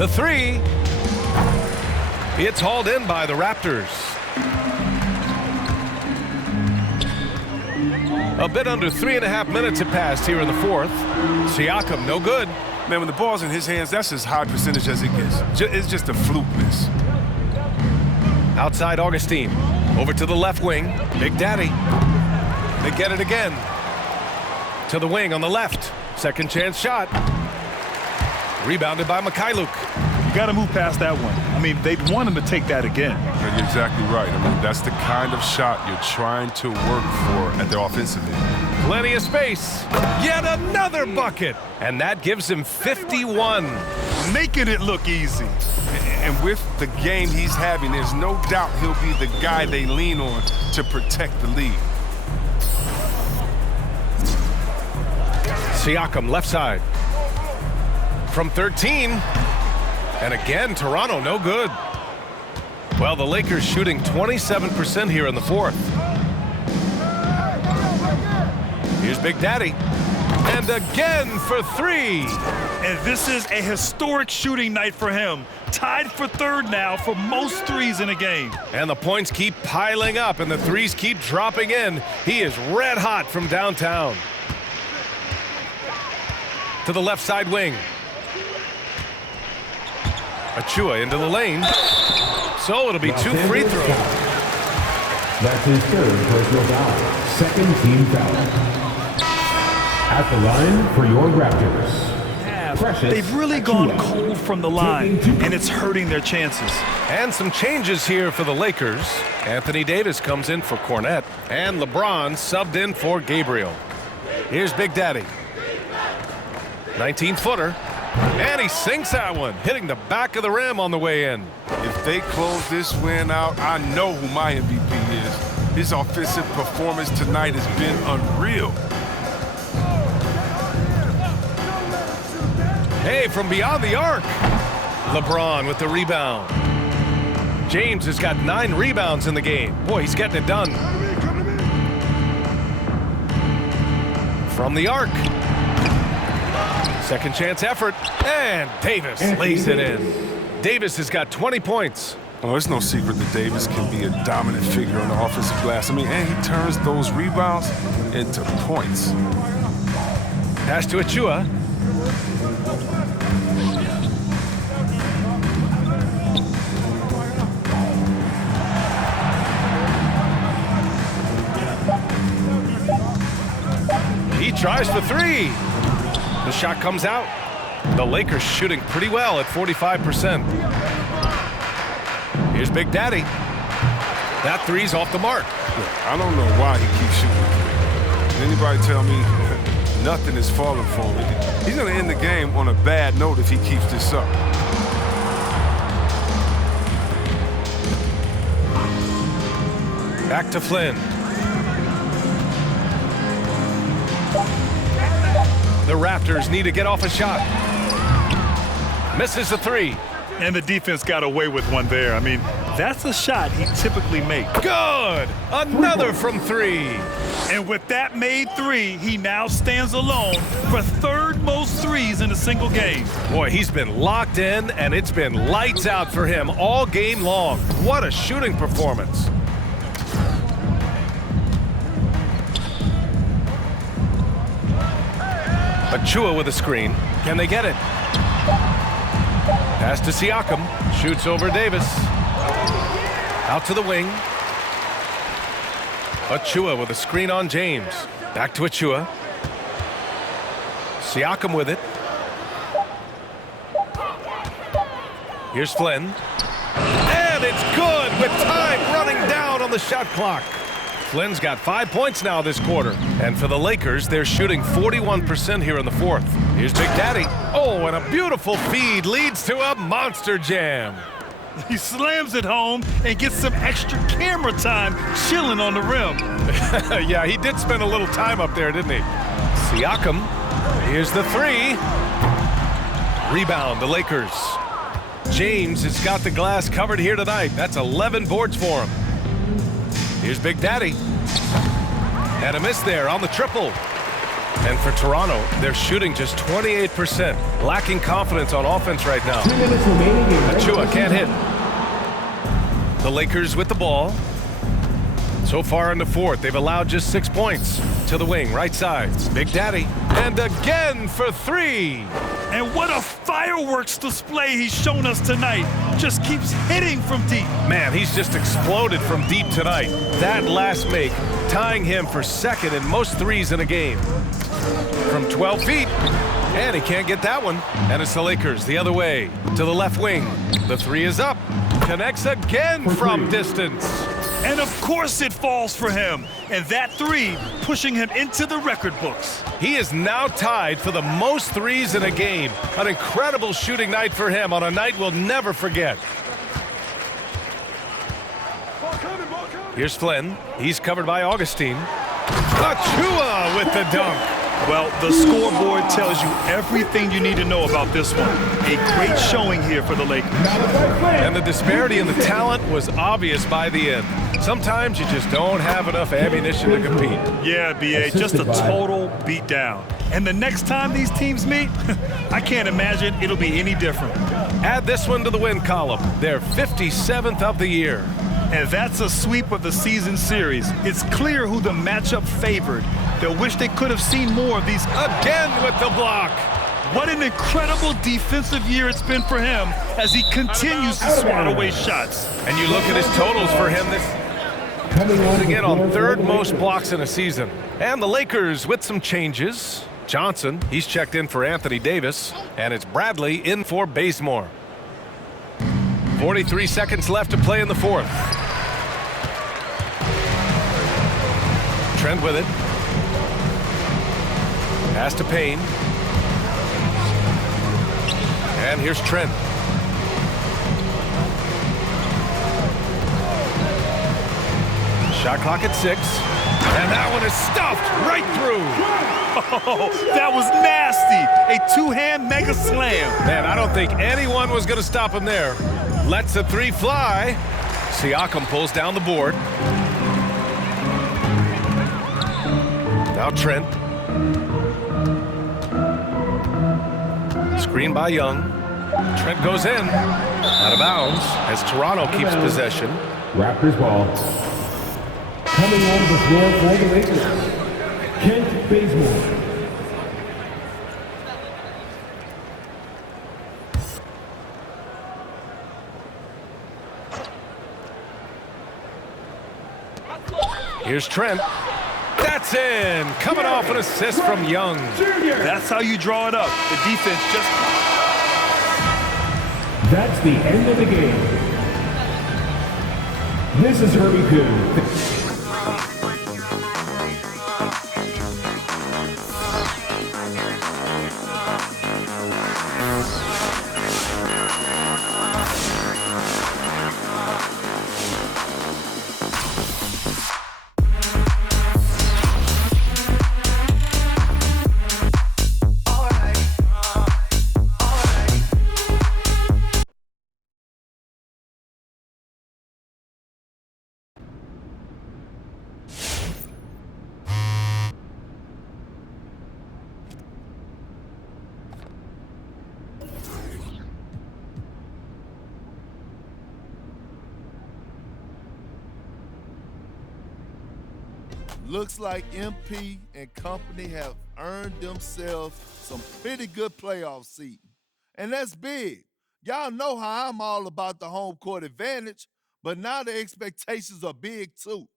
The three. It's hauled in by the Raptors. A bit under 3.5 minutes have passed here in the fourth. Siakam, no good. Man, when the ball's in his hands, that's as high percentage as it gets. It's just a fluke miss. Outside Augustine. Over to the left wing. Big Daddy. They get it again. To the wing on the left. Second chance shot. Rebounded by Mikhailuk. You got to move past that one. I mean, they'd want him to take that again. You're exactly right. I mean, that's the kind of shot you're trying to work for at the offensive end. Plenty of space. Yet another bucket. And that gives him 51. Making it look easy. And with the game he's having, there's no doubt he'll be the guy they lean on to protect the lead. Siakam, left side. From 13. And again, Toronto, no good. Well, the Lakers shooting 27% here in the fourth. Here's Big Daddy. And again for three. And this is a historic shooting night for him. Tied for third now for most threes in a game. And the points keep piling up and the threes keep dropping in. He is red hot from downtown. To the left side wing. Achua into the lane. So it'll be two free throws. That's his third personal foul. Second team foul. At the line for your Raptors. They've really gone cold from the line, and it's hurting their chances. And some changes here for the Lakers. Anthony Davis comes in for Cornette, and LeBron subbed in for Gabriel. Here's Big Daddy. 19-footer. And he sinks that one, hitting the back of the rim on the way in. If they close this win out, I know who my MVP is. His offensive performance tonight has been unreal. Hey, from beyond the arc. LeBron with the rebound. James has got 9 rebounds in the game. Boy, he's getting it done. From the arc. Second chance effort, and Davis lays it in. Davis has got 20 points. Oh, it's no secret that Davis can be a dominant figure on the offensive glass. I mean, and he turns those rebounds into points. Pass to Achua. He tries for three. The shot comes out. The Lakers shooting pretty well at 45%. Here's Big Daddy. That three's off the mark. I don't know why he keeps shooting. Anybody tell me nothing is falling for him? He's going to end the game on a bad note if he keeps this up. Back to Flynn. The Raptors need to get off a shot. Misses the three. And the defense got away with one there. I mean, that's a shot he typically makes. Good! Another from three. And with that made three, he now stands alone for third most threes in a single game. Boy, he's been locked in, and it's been lights out for him all game long. What a shooting performance. Achua with a screen. Can they get it? Pass to Siakam. Shoots over Davis. Out to the wing. Achua with a screen on James. Back to Achua. Siakam with it. Here's Flynn. And it's good with time running down on the shot clock. Flynn's got 5 points now this quarter. And for the Lakers, they're shooting 41% here in the fourth. Here's Big Daddy. Oh, and a beautiful feed leads to a monster jam. He slams it home and gets some extra camera time chilling on the rim. Yeah, he did spend a little time up there, didn't he? Siakam. Here's the three. Rebound, the Lakers. James has got the glass covered here tonight. That's 11 boards for him. Here's Big Daddy. And a miss there on the triple. And for Toronto, they're shooting just 28%, lacking confidence on offense right now. 2 minutes remaining in Achua can't hit. The Lakers with the ball. So far in the fourth, they've allowed just 6 points. To the wing, right side. Big Daddy. And again for 3. And what a fireworks display he's shown us tonight. Just keeps hitting from deep. Man, he's just exploded from deep tonight. That last make, tying him for second in most threes in a game. From 12 feet. And he can't get that one. And it's the Lakers the other way. To the left wing. The 3 is up. Connects again from distance. And of course it falls for him. And that 3 pushing him into the record books. He is now tied for the most threes in a game. An incredible shooting night for him on a night we'll never forget. Here's Flynn. He's covered by Augustine. Achua with the dunk. Well, the scoreboard tells you everything you need to know about this one. A great showing here for the Lakers. And the disparity in the talent was obvious by the end. Sometimes you just don't have enough ammunition to compete. Yeah, B.A., just a total beatdown. And the next time these teams meet, I can't imagine it'll be any different. Add this one to the win column. They're 57th of the year. And that's a sweep of the season series. It's clear who the matchup favored. They'll wish they could have seen more of these. Again with the block. What an incredible defensive year it's been for him as he continues to swat away shots. And you look at his totals for him this closing in on third most blocks in a season. And the Lakers with some changes. Johnson, he's checked in for Anthony Davis. And it's Bradley in for Bazemore. 43 seconds left to play in the fourth. Trent with it. Pass to Payne. And here's Trent. Shot clock at 6. And that one is stuffed right through. Oh, that was nasty. A two-hand mega slam. Man, I don't think anyone was going to stop him there. Lets the 3 fly. Siakam pulls down the board. Now Trent. Screen by Young. Trent goes in. Out of bounds as Toronto keeps possession. Raptors ball. Coming on the floor for the Lakers, Kent Bazemore. Here's Trent. That's in. Coming off an assist from Young. That's how you draw it up. The defense just... That's the end of the game. This is Herbie Coon. Looks like MP and company have earned themselves some pretty good playoff seating. And that's big. Y'all know how I'm all about the home court advantage, but now the expectations are big too.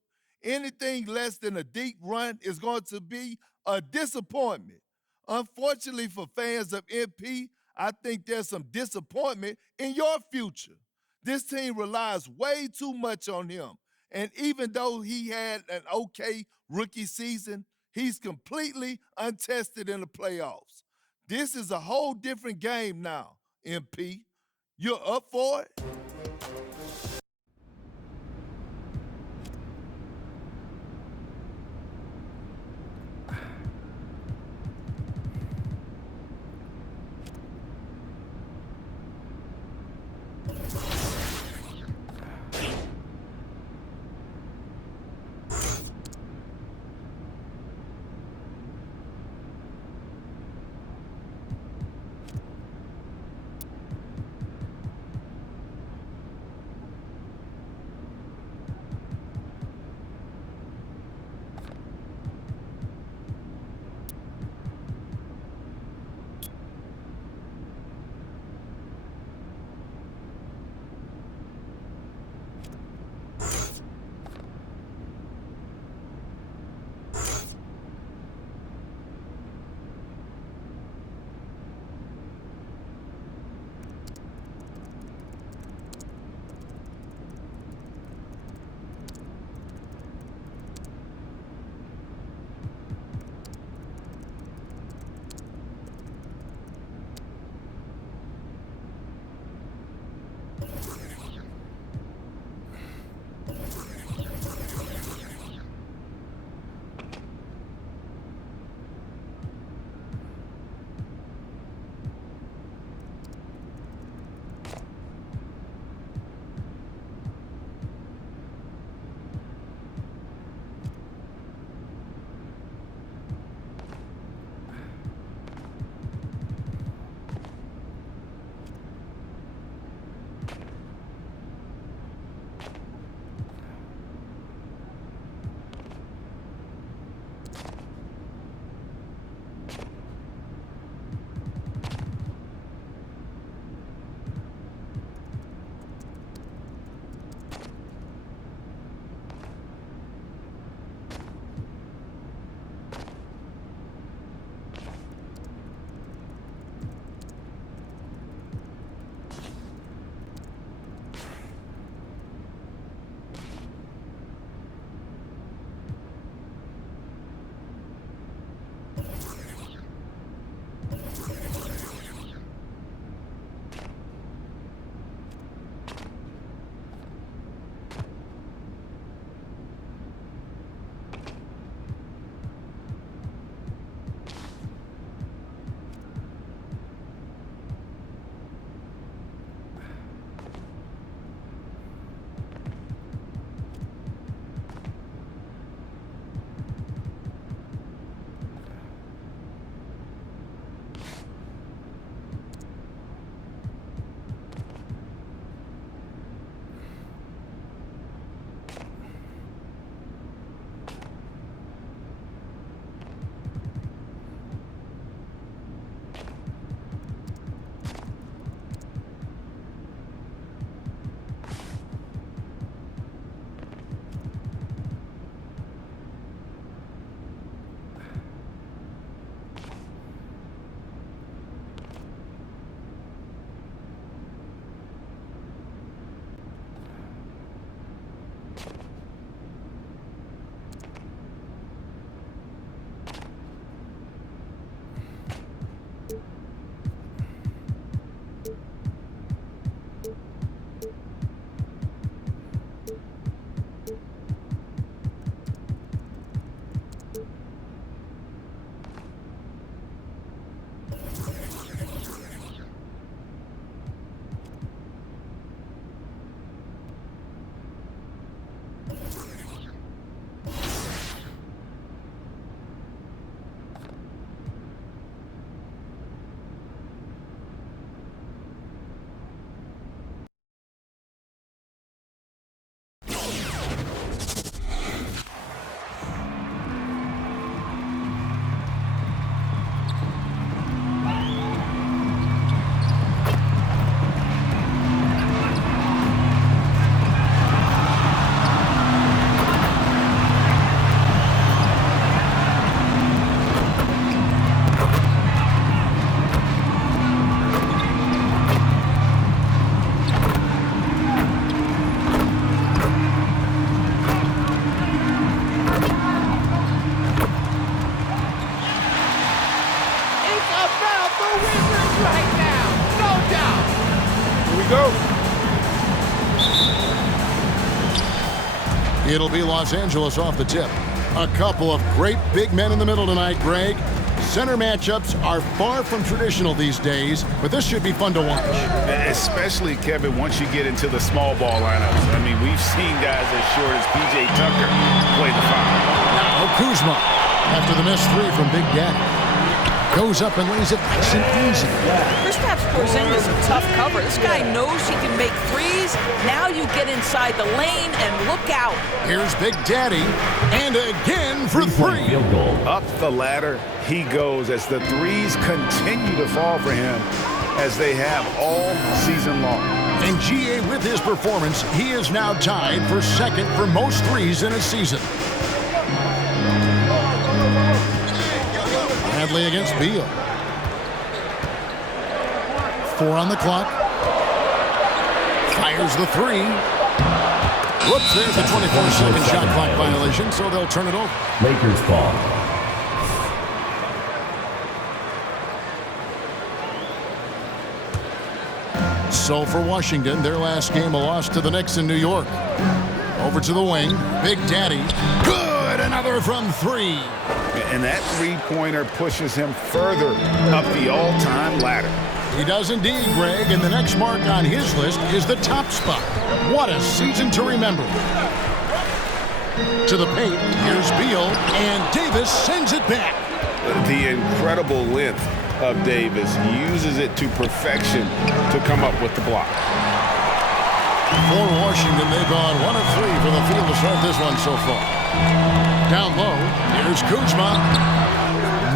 Anything less than a deep run is going to be a disappointment. Unfortunately for fans of MP, I think there's some disappointment in your future. This team relies way too much on him. And even though he had an okay rookie season, he's completely untested in the playoffs. This is a whole different game now, MP. You're up for it? right now, no doubt. Here we go. It'll be Los Angeles off the tip. A couple of great big men in the middle tonight, Greg. Center matchups are far from traditional these days, but this should be fun to watch. Especially, Kevin, once you get into the small ball lineups. I mean, we've seen guys as short as P.J. Tucker play the five. Now Kuzma, after the missed three from Big Daddy, goes up and lays it nice and easy. Kristaps Porzingis is a tough cover. This guy knows he can make threes. Now you get inside the lane and look out. Here's Big Daddy, and again for three. Field goal. Up the ladder he goes as the threes continue to fall for him as they have all season long. And GA, with his performance, he is now tied for second for most threes in a season. Bradley against Beal. 4 on the clock. Fires the three. Whoops, there's a 24-second shot clock violation, so they'll turn it over. Lakers ball. So for Washington, their last game a loss to the Knicks in New York. Over to the wing. Big Daddy. Good! Another from three. And that three-pointer pushes him further up the all-time ladder. He does indeed, Greg, and the next mark on his list is the top spot. What a season to remember. To the paint, here's Beal, and Davis sends it back. The incredible length of Davis uses it to perfection to come up with the block. For Washington, they've gone 1 of 3 from the field to start this one so far. Down low, here's Kuzma.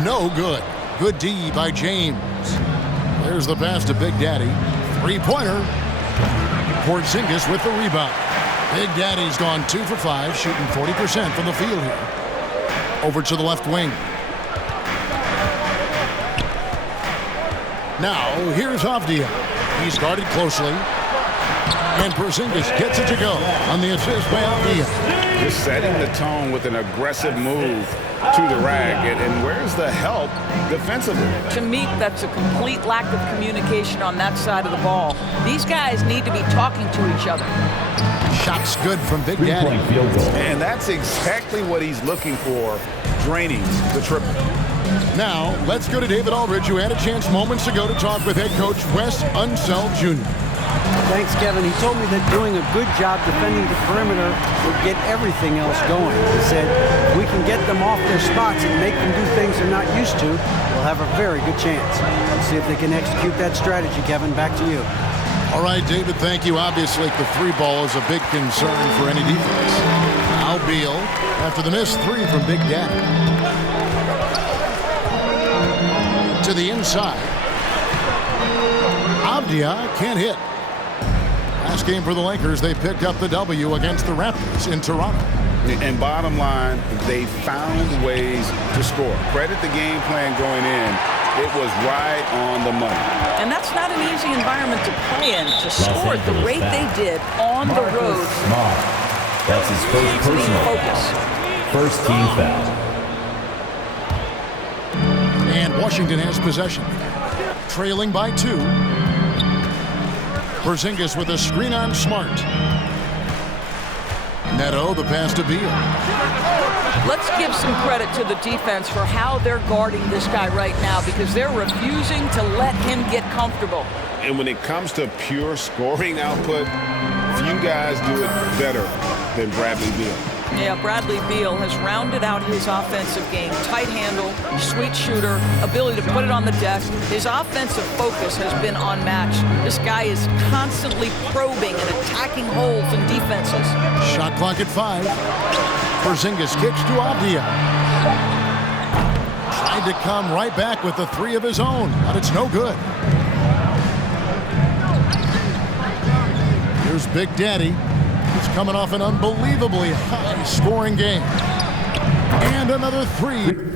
No good. Good D by James. There's the pass to Big Daddy. Three-pointer. Porzingis with the rebound. Big Daddy's gone 2 for 5, shooting 40% from the field here. Over to the left wing. Now, here's Avdia. He's guarded closely. And Porzingis gets it to go on the assist by Avdia. Just setting the tone with an aggressive move to the rack. And where's the help defensively? To me, that's a complete lack of communication on that side of the ball. These guys need to be talking to each other. Shots good from Big Daddy. Three-point field goal. And that's exactly what he's looking for, draining the triple. Now, let's go to David Aldridge, who had a chance moments ago to talk with head coach Wes Unseld Jr. Thanks, Kevin. He told me that doing a good job defending the perimeter would get everything else going. He said, if we can get them off their spots and make them do things they're not used to, we'll have a very good chance. Let's see if they can execute that strategy, Kevin. Back to you. All right, David, thank you. Obviously, the three ball is a big concern for any defense. Now Beal, after the missed three from Big Daddy. To the inside. Avdia can't hit. Last game for the Lakers, they picked up the W against the Raptors in Toronto. And bottom line, they found ways to score. Credit the game plan going in. It was right on the money. And that's not an easy environment to play in, to score at the rate they did on the road. Smart. That's his first personal Focus. First team foul. And Washington has possession. Trailing by 2. Porzingis with a screen on Smart. Neto, the pass to Beal. Let's give some credit to the defense for how they're guarding this guy right now, because they're refusing to let him get comfortable. And when it comes to pure scoring output, few guys do it better than Bradley Beal. Yeah, Bradley Beal has rounded out his offensive game. Tight handle, sweet shooter, ability to put it on the deck. His offensive focus has been unmatched. This guy is constantly probing and attacking holes in defenses. Shot clock at 5. Porzingis kicks to Avdia. Tried to come right back with the 3 of his own, but it's no good. Here's Big Daddy. He's coming off an unbelievably high-scoring game. And another 3.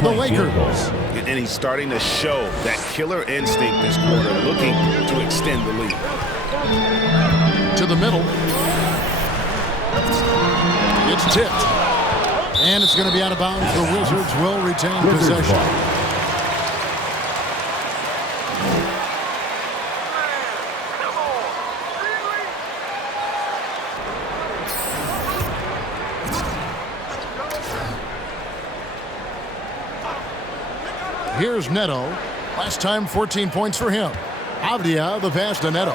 for the Lakers. And he's starting to show that killer instinct this quarter, looking to extend the lead. To the middle. It's tipped. And it's going to be out of bounds. The Wizards will retain possession. Here's Neto. Last time, 14 points for him. Avdia, the pass to Neto.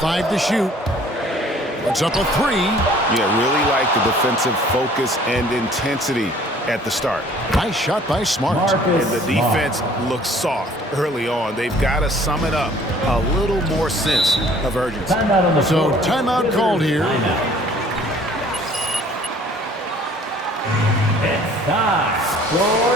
5 to shoot. Puts up a 3. Yeah, really like the defensive focus and intensity at the start. Nice shot by Smart. And the defense looks soft early on. They've got to sum it up. A little more sense of urgency. So timeout called here. It's time for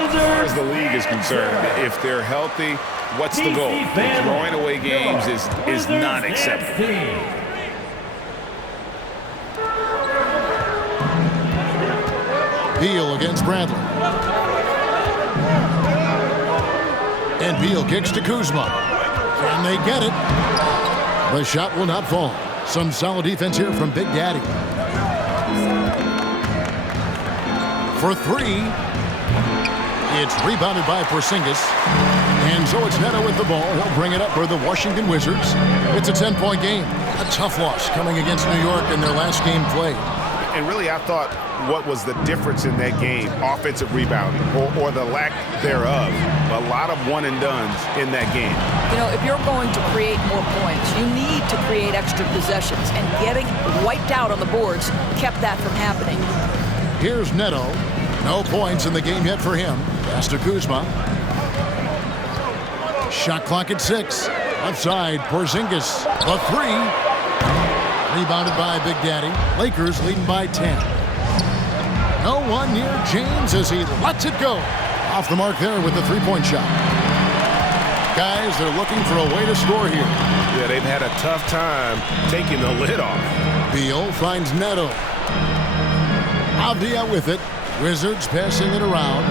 As far as the league is concerned, if they're healthy, what's the goal? Throwing away games is not acceptable. Beal against Bradley. And Beal kicks to Kuzma. Can they get it? The shot will not fall. Some solid defense here from Big Daddy. For 3. It's rebounded by Porzingis. And so it's Neto with the ball. He'll bring it up for the Washington Wizards. It's a 10-point game. A tough loss coming against New York in their last game played. And really, I thought what was the difference in that game? Offensive rebounding or the lack thereof. A lot of one-and-dones in that game. You know, if you're going to create more points, you need to create extra possessions. And getting wiped out on the boards kept that from happening. Here's Neto. No points in the game yet for him. Pass to Kuzma. Shot clock at 6. Outside, Porzingis. The 3. Rebounded by Big Daddy. Lakers leading by 10. No one near James as he lets it go. Off the mark there with the three-point shot. Guys, they're looking for a way to score here. Yeah, they've had a tough time taking the lid off. Beal finds Neto. Avdia with it. Wizards passing it around.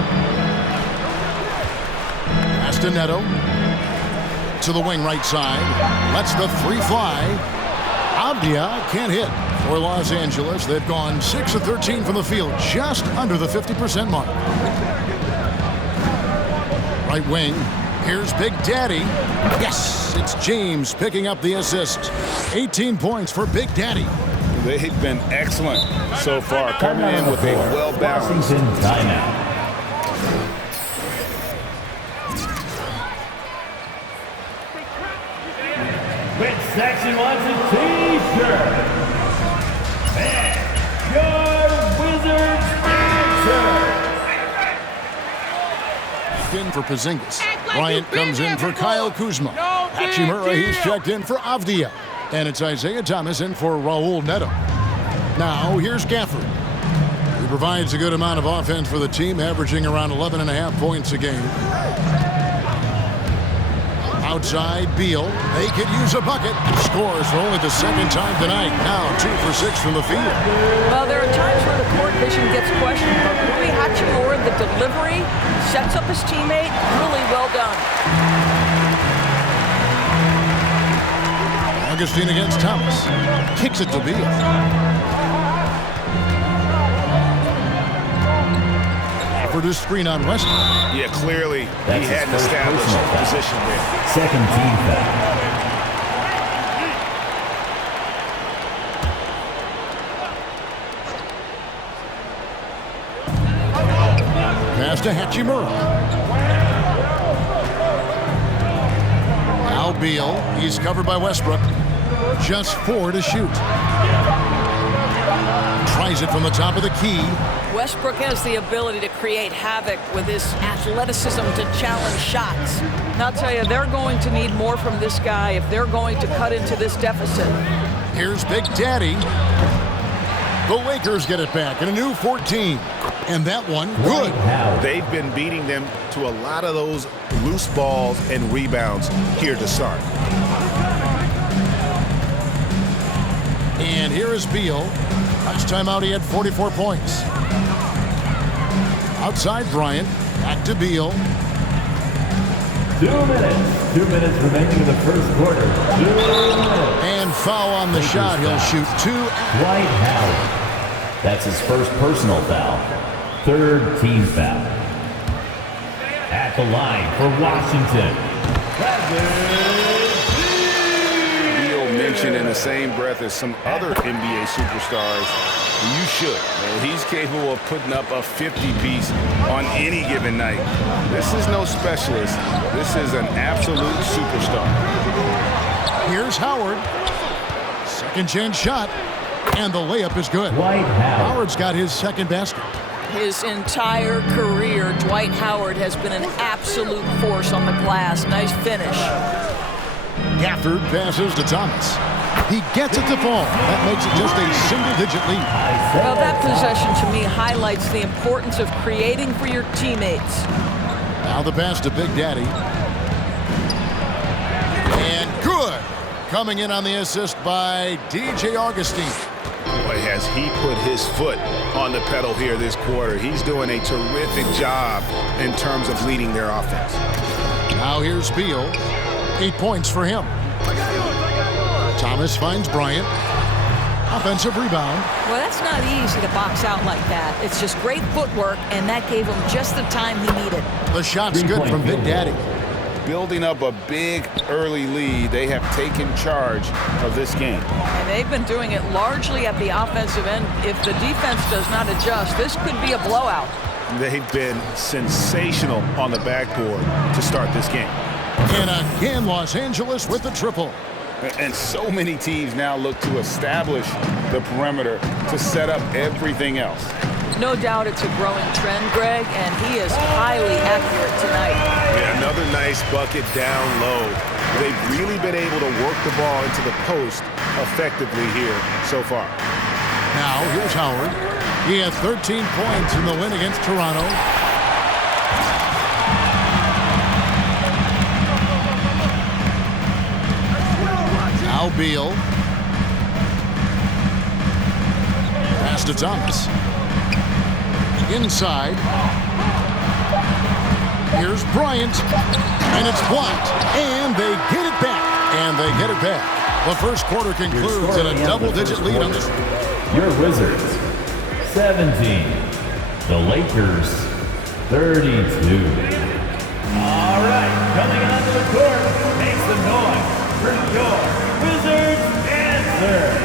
Pass to Neto. To the wing right side. Lets the 3 fly. Avdia can't hit for Los Angeles. They've gone 6 of 13 from the field, just under the 50% mark. Right wing. Here's Big Daddy. Yes, it's James picking up the assist. 18 points for Big Daddy. They've been excellent so far, coming in with a well-balanced timeout. Which section wants a T-shirt? And your Wizards answer. In for Porzingis. Bryant comes in for Kyle Kuzma. Hachimura, he's checked in for Avdia. And it's Isaiah Thomas in for Raul Neto. Now, here's Gafford. He provides a good amount of offense for the team, averaging around 11.5 points a game. Outside, Beal. They could use a bucket. Scores for only the second time tonight. Now 2 for 6 from the field. Well, there are times where the court vision gets questioned, but Rui Hachimura, the delivery, sets up his teammate. Really well done. Augustine against Thomas. Kicks it to Beal. For the screen on Westbrook. Yeah, clearly he hadn't established position there. Second team foul. Pass to Hachimura. Now Beal. He's covered by Westbrook. Just 4 to shoot. Tries it from the top of the key. Westbrook has the ability to create havoc with his athleticism to challenge shots. And I'll tell you, they're going to need more from this guy if they're going to cut into this deficit. Here's Big Daddy. The Lakers get it back in a new 14. And that one, good. They've been beating them to a lot of those loose balls and rebounds here to start. And here is Beal. Last time out, he had 44 points. Outside Bryant. Back to Beal. 2 minutes. 2 minutes remaining in the first quarter. 2 minutes. And foul on the shot. He'll shoot 2. Dwight Howard. That's his first personal foul. Third team foul. At the line for Washington. Beal mentioned in the same breath as some other NBA superstars. You should. He's capable of putting up a 50-piece on any given night. This is no specialist. This is an absolute superstar. Here's Howard. Second chance shot. And the layup is good. Dwight Howard. Howard's got his second basket. His entire career, Dwight Howard has been an absolute force on the glass. Nice finish. Gafford passes to Thomas. He gets it to fall. That makes it just a single-digit lead. Well, that possession to me highlights the importance of creating for your teammates. Now the pass to Big Daddy. And good. Coming in on the assist by DJ Augustine. Boy, has he put his foot on the pedal here this quarter. He's doing a terrific job in terms of leading their offense. Now here's Beal. 8 points for him. Thomas finds Bryant. Offensive rebound. Well, that's not easy to box out like that. It's just great footwork, and that gave him just the time he needed. The shot's good from Big Daddy. Building up a big early lead, they have taken charge of this game. And they've been doing it largely at the offensive end. If the defense does not adjust, this could be a blowout. They've been sensational on the backboard to start this game. And again, Los Angeles with the triple. And so many teams now look to establish the perimeter to set up everything else. No doubt it's a growing trend, Greg, and he is highly accurate tonight. Yeah, another nice bucket down low. They've really been able to work the ball into the post effectively here so far. Now, here's Howard. He had 13 points in the win against Toronto. Now Beal. Pass to Thomas. Inside. Here's Bryant. And it's blocked. And they get it back. And they get it back. The first quarter concludes in a double-digit lead on this. Your Wizards, 17. The Lakers, 32. All right, coming onto the court, make some noise for your Wizards answer.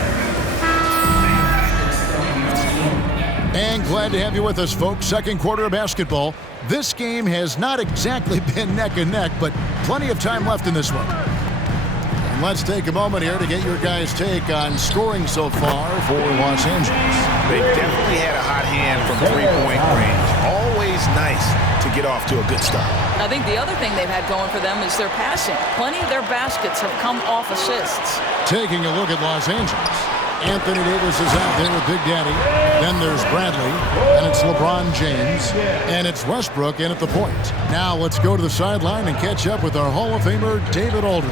And glad to have you with us, folks. Second quarter of basketball. This game has not exactly been neck and neck, but plenty of time left in this one. And let's take a moment here to get your guys' take on scoring so far for Los Angeles. They definitely had a hot hand from three-point range. Always nice to get off to a good start. I think the other thing they've had going for them is their passing. Plenty of their baskets have come off assists. Taking a look at Los Angeles. Anthony Davis is out there with Big Daddy. Then there's Bradley, and it's LeBron James, and it's Westbrook in at the point. Now let's go to the sideline and catch up with our Hall of Famer, David Aldridge.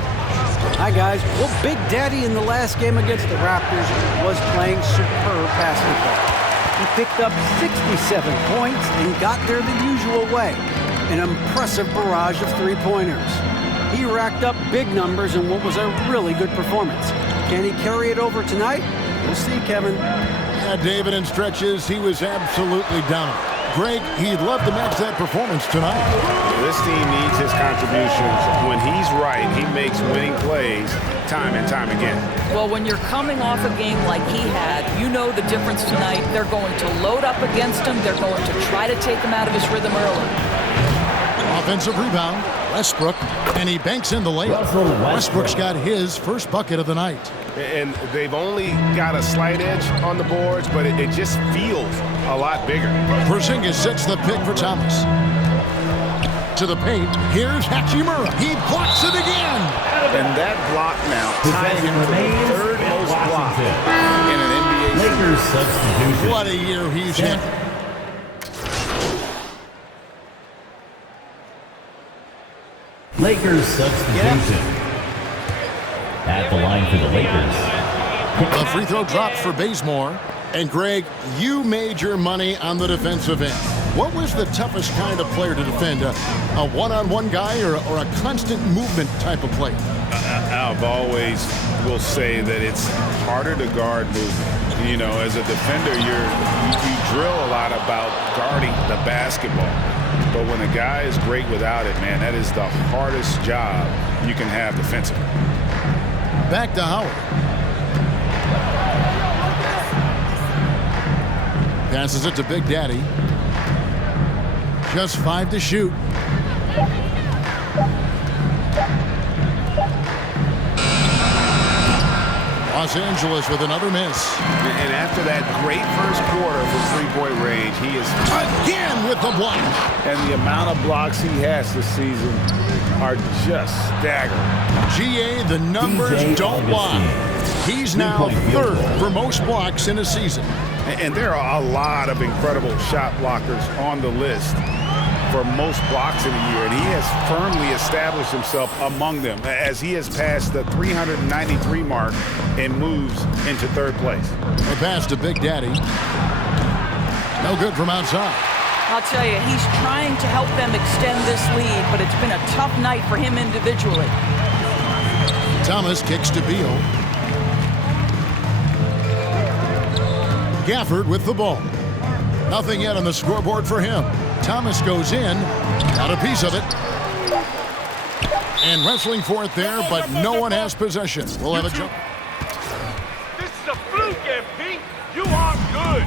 Hi, guys. Well, Big Daddy in the last game against the Raptors was playing superb basketball. He picked up 67 points and got there the usual way. An impressive barrage of three-pointers. He racked up big numbers in what was a really good performance. Can he carry it over tonight? We'll see, Kevin. Yeah, David, in stretches, he was absolutely dominant. Greg, he'd love to match that performance tonight. This team needs his contributions. When he's right, he makes winning plays time and time again. Well, when you're coming off a game like he had, you know the difference tonight. They're going to load up against him. They're going to try to take him out of his rhythm early. Offensive rebound, Westbrook, and he banks in the layup. Westbrook's got his first bucket of the night. And they've only got a slight edge on the boards, but it just feels a lot bigger. Porzingis sets the pick for Thomas. To the paint, here's Hachimura. He blocks it again. And that block now tied him for the third most block in an NBA Lakers substitution. What a year he's had. Lakers substitution. At the line for the Lakers, The free throw dropped for Bazemore. And Greg, you made your money on the defensive end. What was the toughest kind of player to defend? A one-on-one guy or a constant movement type of player? I've always will say that it's harder to guard movement. You know, as a defender, you drill a lot about guarding the basketball. But when a guy is great without it, man, that is the hardest job you can have defensively. Back to Howard. Passes it to Big Daddy. Just 5 to shoot. Los Angeles with another miss. And after that great first quarter from three-point range, he is again with the block. And the amount of blocks he has this season are just staggering. GA, the numbers don't lie. He's now third for most blocks in a season. And there are a lot of incredible shot blockers on the list for most blocks in a year, and he has firmly established himself among them as he has passed the 393 mark and moves into third place. A pass to Big Daddy. No good from outside. I'll tell you, he's trying to help them extend this lead, but it's been a tough night for him individually. Thomas kicks to Beal. Gafford with the ball. Nothing yet on the scoreboard for him. Thomas goes in, got a piece of it. And wrestling for it there, but no one has possession. We'll have a jump. This is a fluke, MP. You are good.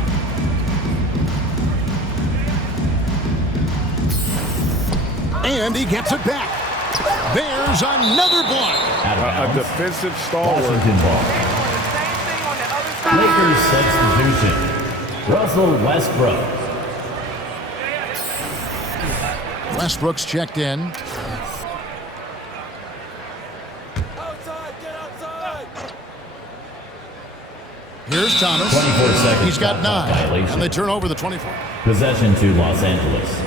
And he gets it back. There's another block. A defensive stalwart. Washington ball. Lakers substitution. Russell Westbrook. Westbrook's checked in. Outside, get outside. Here's Thomas. 24 seconds. He's got 9. Violation. And they turn over the 24. Possession to Los Angeles.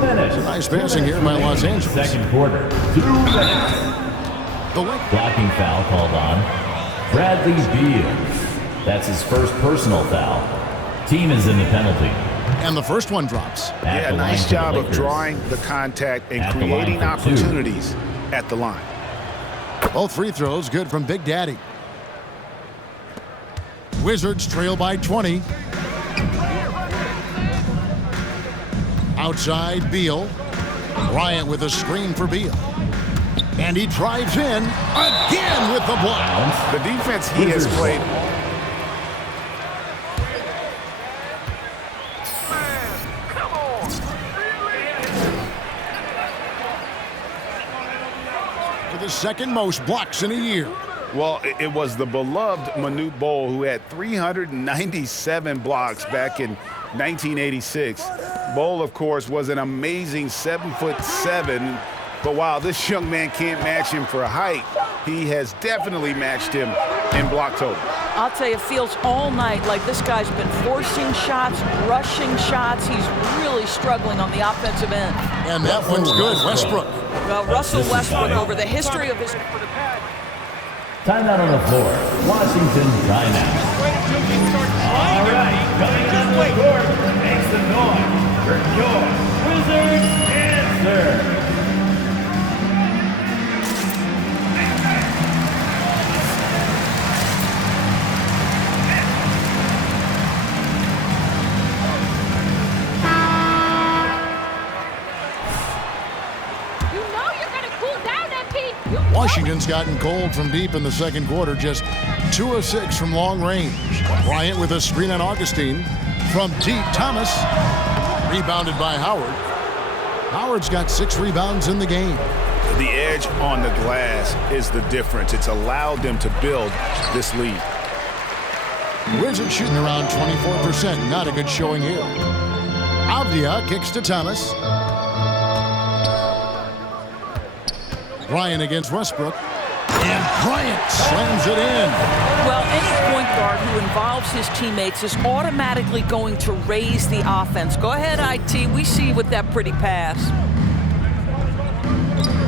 minutes. Nice passing here by Los Angeles. Second quarter, 2 minutes. Blocking foul called on Bradley Beal. That's his first personal foul. Team is in the penalty. And the first one drops. Yeah, nice job of drawing the contact and creating opportunities at the line. Both free throws good from Big Daddy. Wizards trail by 20. Outside, Beal. Bryant with a screen for Beal. And he drives in again with the block. The defense he has played. For the second most blocks in a year. Well, it was the beloved Manute Bol who had 397 blocks back in 1986. Bol, of course, was an amazing 7'7", but while this young man can't match him for height, he has definitely matched him in block total. I'll tell you, it feels all night like this guy's been forcing shots, rushing shots. He's really struggling on the offensive end. And that one's good, Westbrook. Well, Russell Westbrook, over the history of his... Timeout on the floor. Washington timeout. All right, coming on the court, makes the noise for your Wizards answer. Washington's gotten cold from deep in the second quarter, just 2 of 6 from long range. Bryant with a screen on Augustine. From deep, Thomas. Rebounded by Howard. Howard's got 6 rebounds in the game. The edge on the glass is the difference. It's allowed them to build this lead. Wizards shooting around 24%. Not a good showing here. Avdia kicks to Thomas. Bryant against Westbrook. And Bryant slams it in. Well, any point guard who involves his teammates is automatically going to raise the offense. Go ahead, IT. We see you with that pretty pass.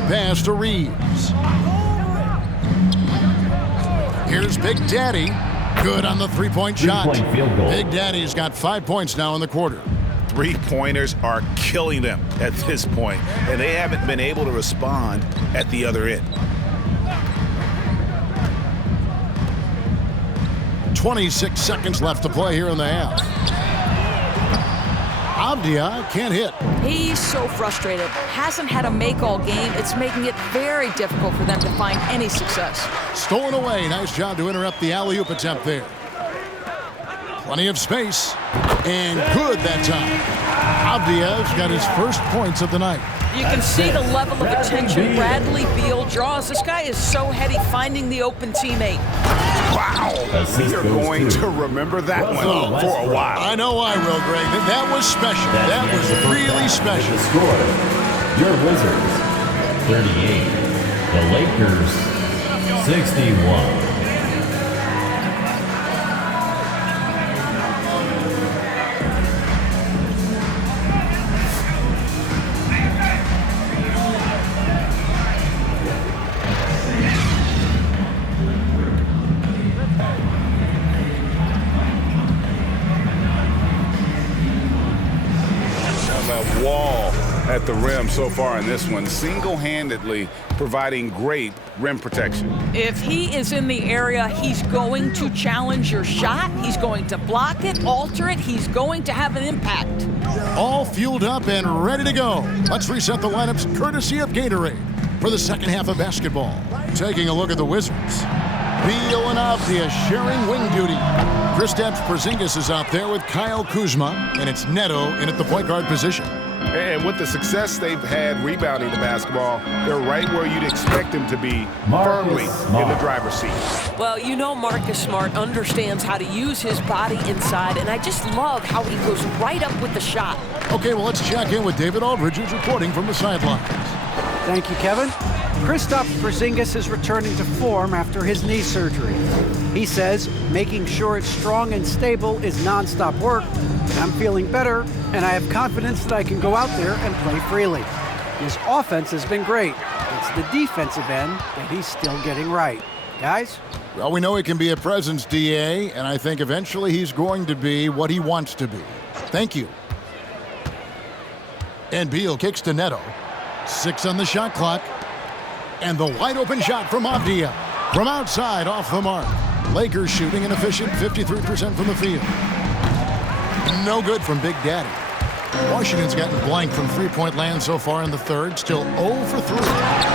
Pass to Reeves. Here's Big Daddy. Good on the three-point shot. Field goal. Big Daddy's got 5 points now in the quarter. Three-pointers are killing them at this point, and they haven't been able to respond at the other end. 26 seconds left to play here in the half. Avdia can't hit. He's so frustrated. Hasn't had a make all game. It's making it very difficult for them to find any success. Stolen away. Nice job to interrupt the alley-oop attempt there. Plenty of space. And good that time. Avdia's got his first points of the night. You can see the level of attention Bradley Beal draws. This guy is so heady finding the open teammate. Wow. You're going to remember that one for a while. I know I will, Greg. That was special. That was really special. The score, your Wizards, 38. The Lakers, 61. Wall at the rim so far in this one, single-handedly providing great rim protection. If he is in the area, he's going to challenge your shot. He's going to block it, alter it. He's going to have an impact. All fueled up and ready to go. Let's reset the lineups courtesy of Gatorade for the second half of basketball. Taking a look at the Wizards. Beal and Avdia sharing wing duty. Kristaps Porzingis is out there with Kyle Kuzma, and it's Neto in at the point guard position. And with the success they've had rebounding the basketball, they're right where you'd expect them to be, firmly in the driver's seat. Well, you know Marcus Smart understands how to use his body inside, and I just love how he goes right up with the shot. Okay, well, let's check in with David Aldridge, who's reporting from the sidelines. Thank you, Kevin. Kristaps Porzingis is returning to form after his knee surgery. He says making sure it's strong and stable is nonstop work. I'm feeling better, and I have confidence that I can go out there and play freely. His offense has been great. It's the defensive end that he's still getting right. Guys? Well, we know he can be a presence, D.A., and I think eventually he's going to be what he wants to be. Thank you. And Beal kicks to Neto. 6 on the shot clock. And the wide open shot from Avdia. From outside, off the mark. Lakers shooting an efficient 53% from the field. No good from Big Daddy. Washington's gotten blank from three-point land so far in the third. Still 0 for 3.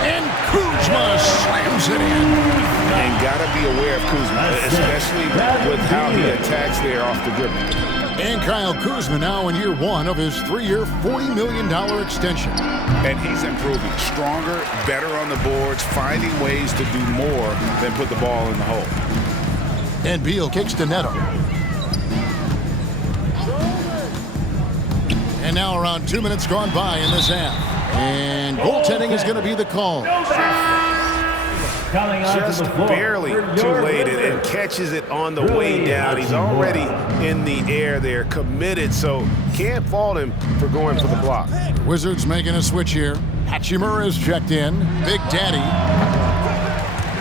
And Kuzma slams it in. And got to be aware of Kuzma, especially with how he attacks there off the dribble. And Kyle Kuzma now in year 1 of his 3-year, $40 million extension. And he's improving. Stronger, better on the boards, finding ways to do more than put the ball in the hole. And Beal kicks to Neto. And now around 2 minutes gone by in this half. And goaltending is going to be the call. Just barely too late and catches it on the way down. He's already in the air there, committed, so can't fault him for going for the block. Wizards making a switch here. Hachimura is checked in. Big Daddy.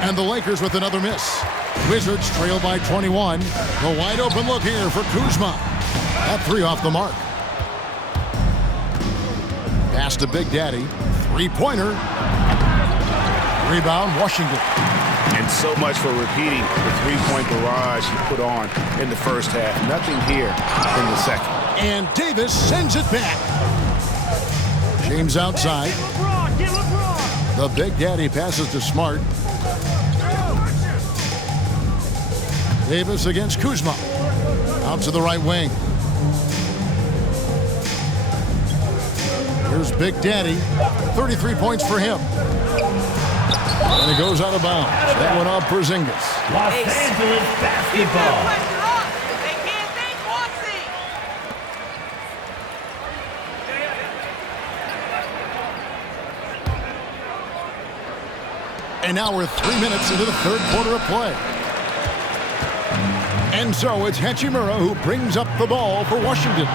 And the Lakers with another miss. Wizards trail by 21. The wide open look here for Kuzma. That 3 off the mark. Pass to Big Daddy. 3-pointer. Rebound, Washington. And so much for repeating the three-point barrage he put on in the first half. Nothing here in the second. And Davis sends it back. James outside. The Big Daddy passes to Smart. Davis against Kuzma. Out to the right wing. Here's Big Daddy. 33 points for him. And it goes out of bounds. That one off Porzingis. Los Angeles basketball. And now we're 3 minutes into the third quarter of play. And so it's Hachimura who brings up the ball for Washington.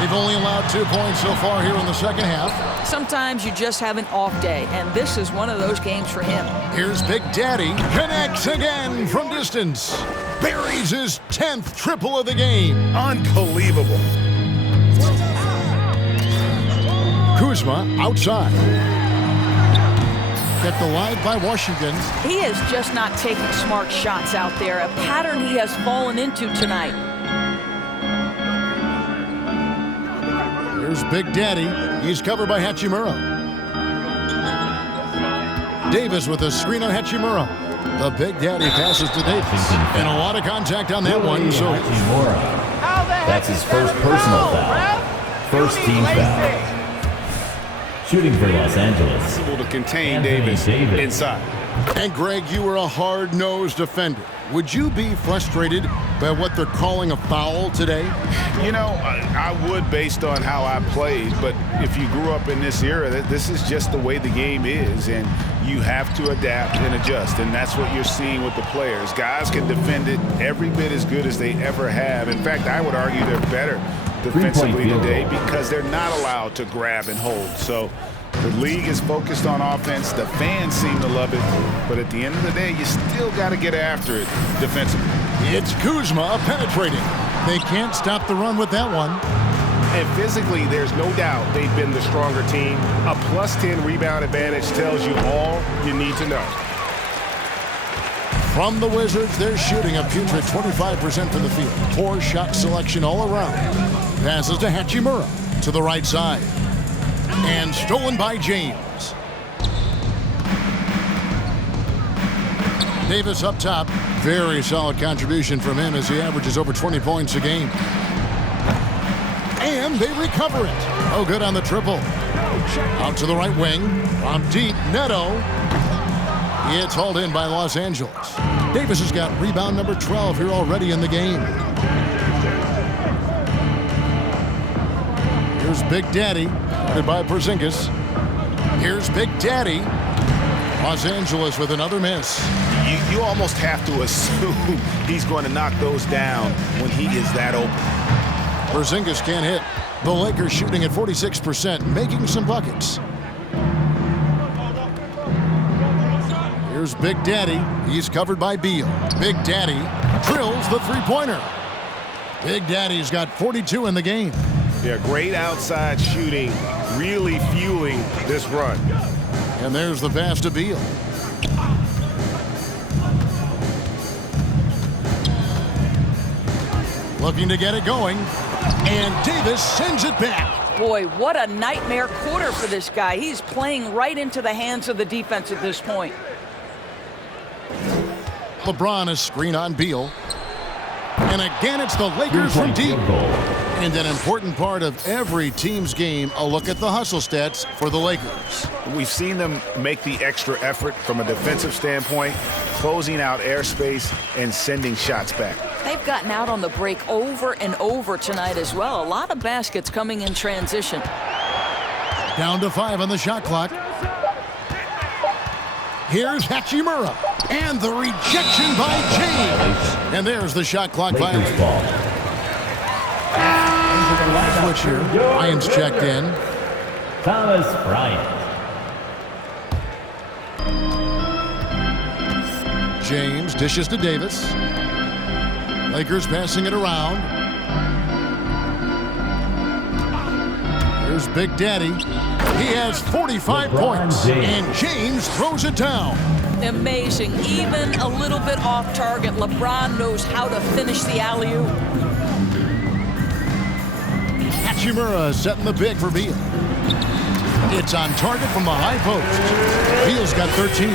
They've only allowed 2 points so far here in the second half. Sometimes you just have an off day, and this is one of those games for him. Here's Big Daddy. Connects again from distance. Buries his 10th triple of the game. Unbelievable. Kuzma outside. Kept alive by Washington. He is just not taking smart shots out there, a pattern he has fallen into tonight. Here's Big Daddy. He's covered by Hachimura. Davis with a screen on Hachimura. The Big Daddy passes to Davis. And a lot of contact on that one. So Hachimura. That's his first personal foul. First team foul. Shooting for Los Angeles. Able to contain Davis inside. And Greg, you were a hard-nosed defender. Would you be frustrated by what they're calling a foul today? You know, I would based on how I played, but if you grew up in this era, this is just the way the game is, and you have to adapt and adjust, and that's what you're seeing with the players. Guys can defend it every bit as good as they ever have. In fact, I would argue they're better defensively today because they're not allowed to grab and hold. So the league is focused on offense. The fans seem to love it. But at the end of the day, you still got to get after it defensively. It's Kuzma penetrating. They can't stop the run with that one. And physically, there's no doubt they've been the stronger team. A +10 rebound advantage tells you all you need to know. From the Wizards, they're shooting a putrid 25% from the field. Poor shot selection all around. Passes to Hachimura to the right side. And stolen by James. Davis up top. Very solid contribution from him as he averages over 20 points a game. And they recover it. Oh, good on the triple. Out to the right wing. From deep, Neto. It's hauled in by Los Angeles. Davis has got rebound number 12 here already in the game. Here's Big Daddy, guarded by Porzingis. Here's Big Daddy. Los Angeles with another miss. You almost have to assume he's going to knock those down when he is that open. Porzingis can't hit. The Lakers shooting at 46%, making some buckets. Here's Big Daddy. He's covered by Beal. Big Daddy drills the three-pointer. Big Daddy's got 42 in the game. Yeah, great outside shooting, really fueling this run. And there's the pass to Beal. Looking to get it going. And Davis sends it back. Boy, what a nightmare quarter for this guy. He's playing right into the hands of the defense at this point. LeBron is screen on Beal. And again, it's the Lakers from deep. And an important part of every team's game, a look at the hustle stats for the Lakers. We've seen them make the extra effort from a defensive standpoint, closing out airspace and sending shots back. They've gotten out on the break over and over tonight as well. A lot of baskets coming in transition. Down to 5 on the shot clock. Here's Hachimura. And the rejection by James. And there's the shot clock violation. Switch here. Bryant's checked in. Thomas Bryant. James dishes to Davis. Lakers passing it around. Here's Big Daddy. He has 45 points. And James throws it down. Amazing. Even a little bit off target. LeBron knows how to finish the alley-oop. Hachimura setting the big for Beal. It's on target from the high post. Beal's got 13.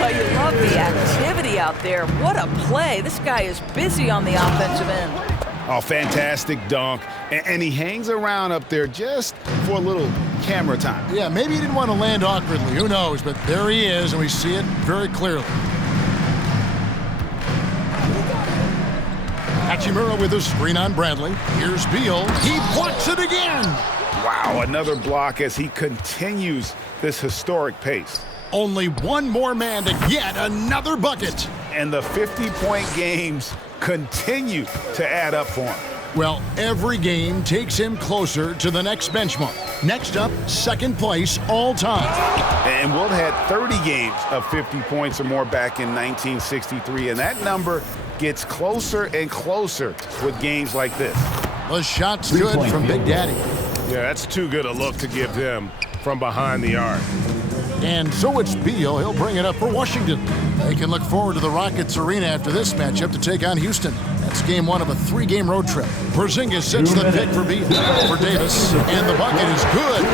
Oh, you love the activity out there. What a play. This guy is busy on the offensive end. Oh, fantastic dunk. And he hangs around up there just for a little camera time. Yeah, maybe he didn't want to land awkwardly. Who knows? But there he is, and we see it very clearly. Hachimura with a screen on Bradley. Here's Beal. He blocks it again. Wow, another block as he continues this historic pace. Only one more man to get another bucket. And the 50-point games continue to add up for him. Well, every game takes him closer to the next benchmark. Next up, second place all time. And Wilt had 30 games of 50 points or more back in 1963, and that number gets closer and closer with games like this. The shot's good from Big Daddy. Yeah, that's too good a look to give them from behind the arc. And so it's Beal. He'll bring it up for Washington. They can look forward to the Rockets Arena after this matchup to take on Houston. That's game one of a 3-game road trip. Porzingis sets the pick for Beal. For Davis. And the bucket is good.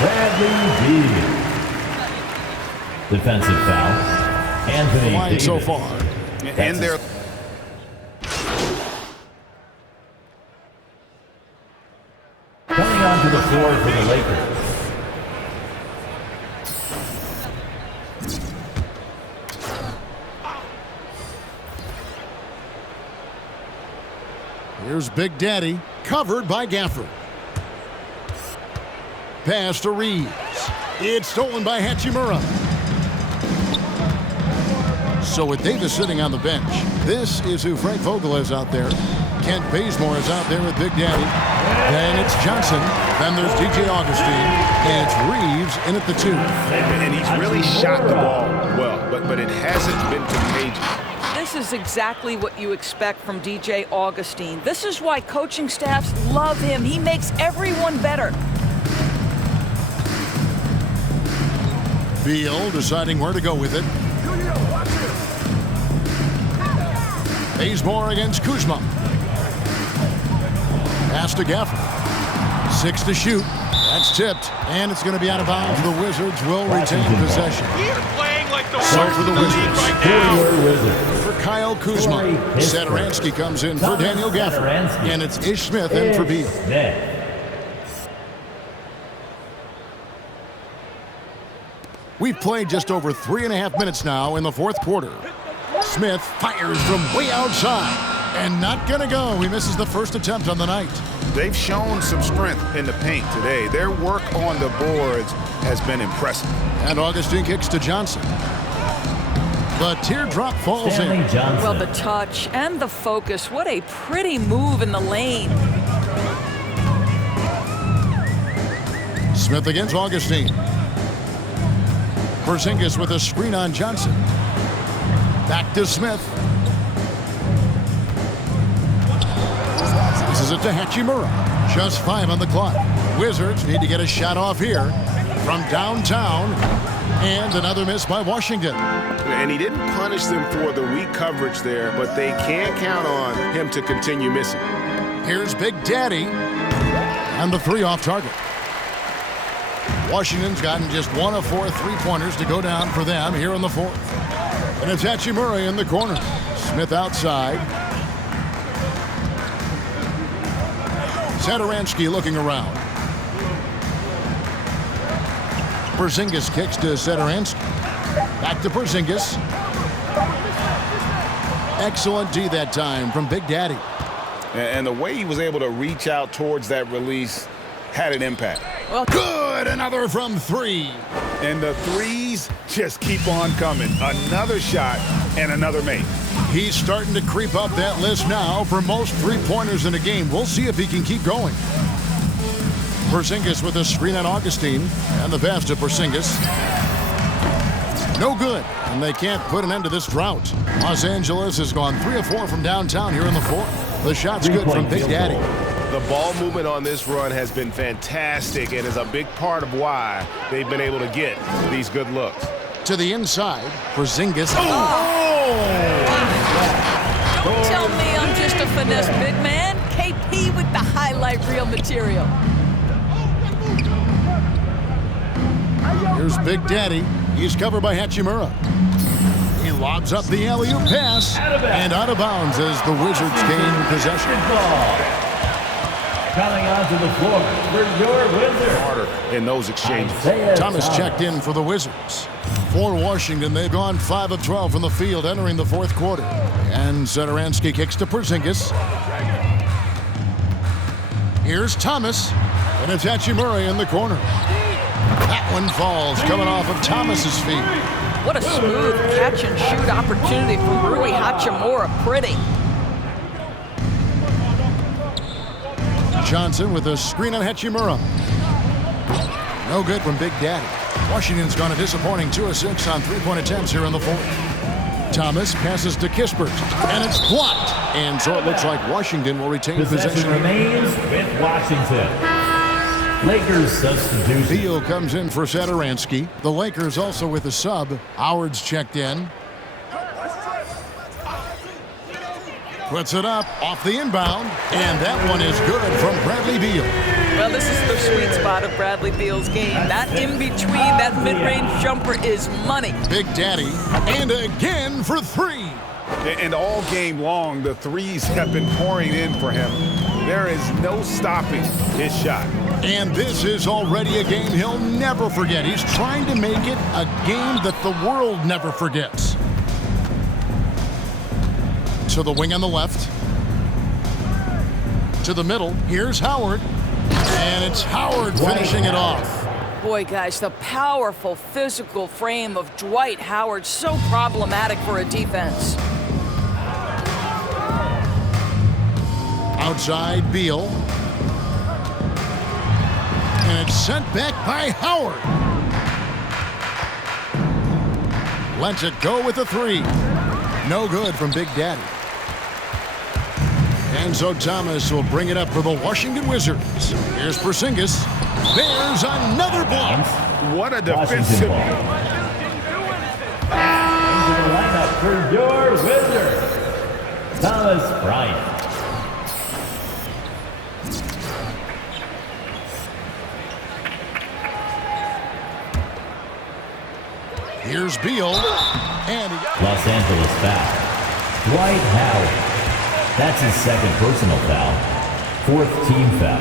Bradley Beal. Defensive foul. Anthony Line Davis. so far. And they're... Coming onto the floor for the Lakers. Here's Big Daddy, covered by Gafford. Pass to Reeves. It's stolen by Hachimura. So with Davis sitting on the bench, this is who Frank Vogel is out there. Kent Bazemore is out there with Big Daddy. Then it's Johnson. Then there's DJ Augustine. And it's Reeves in at the 2. And he's really shot the ball well, but it hasn't been contagious. This is exactly what you expect from DJ Augustine. This is why coaching staffs love him. He makes everyone better. Beal deciding where to go with it. Bazemore against Kuzma. Pass to Gafford. 6 to shoot. That's tipped. And it's going to be out of bounds. The Wizards will retain possession. So for the Wizards. For Kyle Kuzma. Satoransky comes in for Daniel Gafford. And it's Ish Smith in for Beal. We've played just over 3.5 minutes now in the fourth quarter. Smith fires from way outside. And not going to go. He misses the first attempt on the night. They've shown some strength in the paint today. Their work on the boards has been impressive. And Augustine kicks to Johnson. The teardrop falls Stanley in. Johnson. Well, the touch and the focus. What a pretty move in the lane. Smith against Augustine. Porzingis with a screen on Johnson. Back to Smith. This is it to Hachimura. Just 5 on the clock. Wizards need to get a shot off here from downtown. And another miss by Washington. And he didn't punish them for the weak coverage there, but they can't count on him to continue missing. Here's Big Daddy. And the 3 off target. Washington's gotten just 1 of 4 3-pointers to go down for them here in the 4th. And it's Hachimura in the corner. Smith outside. Satoransky looking around. Porzingis kicks to Satoransky. Back to Porzingis. Excellent D that time from Big Daddy. And the way he was able to reach out towards that release had an impact. Well, good, another from 3. And the threes just keep on coming. Another shot and another make. He's starting to creep up that list now for most 3-pointers in a game. We'll see if he can keep going. Porzingis with a screen on Augustine. And the pass to Porzingis. No good. And they can't put an end to this drought. Los Angeles has gone 3 of 4 from downtown here in the 4th. The shot's good from Big Daddy. The ball movement on this run has been fantastic and is a big part of why they've been able to get these good looks. To the inside, Porzingis. don't tell me I'm just a finesse big man. KP with the highlight reel material. Here's Big Daddy. He's covered by Hachimura. He lobs up the alley-oop pass. And out of bounds as the Wizards gain possession. Coming onto the floor for your Wizards. Harder in those exchanges. Thomas checked in for the Wizards. For Washington, they've gone 5 of 12 from the field entering the 4th quarter. And Satoransky kicks to Porzingis. Here's Thomas. And it's Hachimura in the corner. That one falls, coming off of Thomas's feet. What a smooth catch and shoot opportunity from Rui Hachimura. Pretty. Johnson with a screen on Hachimura. No good from Big Daddy. Washington's gone a disappointing 2 of 6 on 3-point attempts here in the 4th. Thomas passes to Kispert, and it's blocked. And so it looks like Washington will retain possession. Remains with Washington. Lakers substitution. Beal comes in for Satoransky. The Lakers also with a sub. Howard's checked in. Puts it up off the inbound, and that one is good from Bradley Beal. Well, this is the sweet spot of Bradley Beal's game. That in-between, that mid-range jumper is money. Big Daddy, and again for 3. And all game long, the threes have been pouring in for him. There is no stopping his shot. And this is already a game he'll never forget. He's trying to make it a game that the world never forgets. To the wing on the left. To the middle. Here's Howard. And it's Howard finishing it off. Boy, guys, the powerful physical frame of Dwight Howard, so problematic for a defense. Outside, Beal. And it's sent back by Howard. Lets it go with a 3. No good from Big Daddy. And so Thomas will bring it up for the Washington Wizards. Here's Porzingis. There's another block. What a defensive. Into the lineup for your Wizards, Thomas Bryant. Here's Beal. And Los Angeles foul. Dwight Howard. That's his 2nd personal foul. 4th team foul.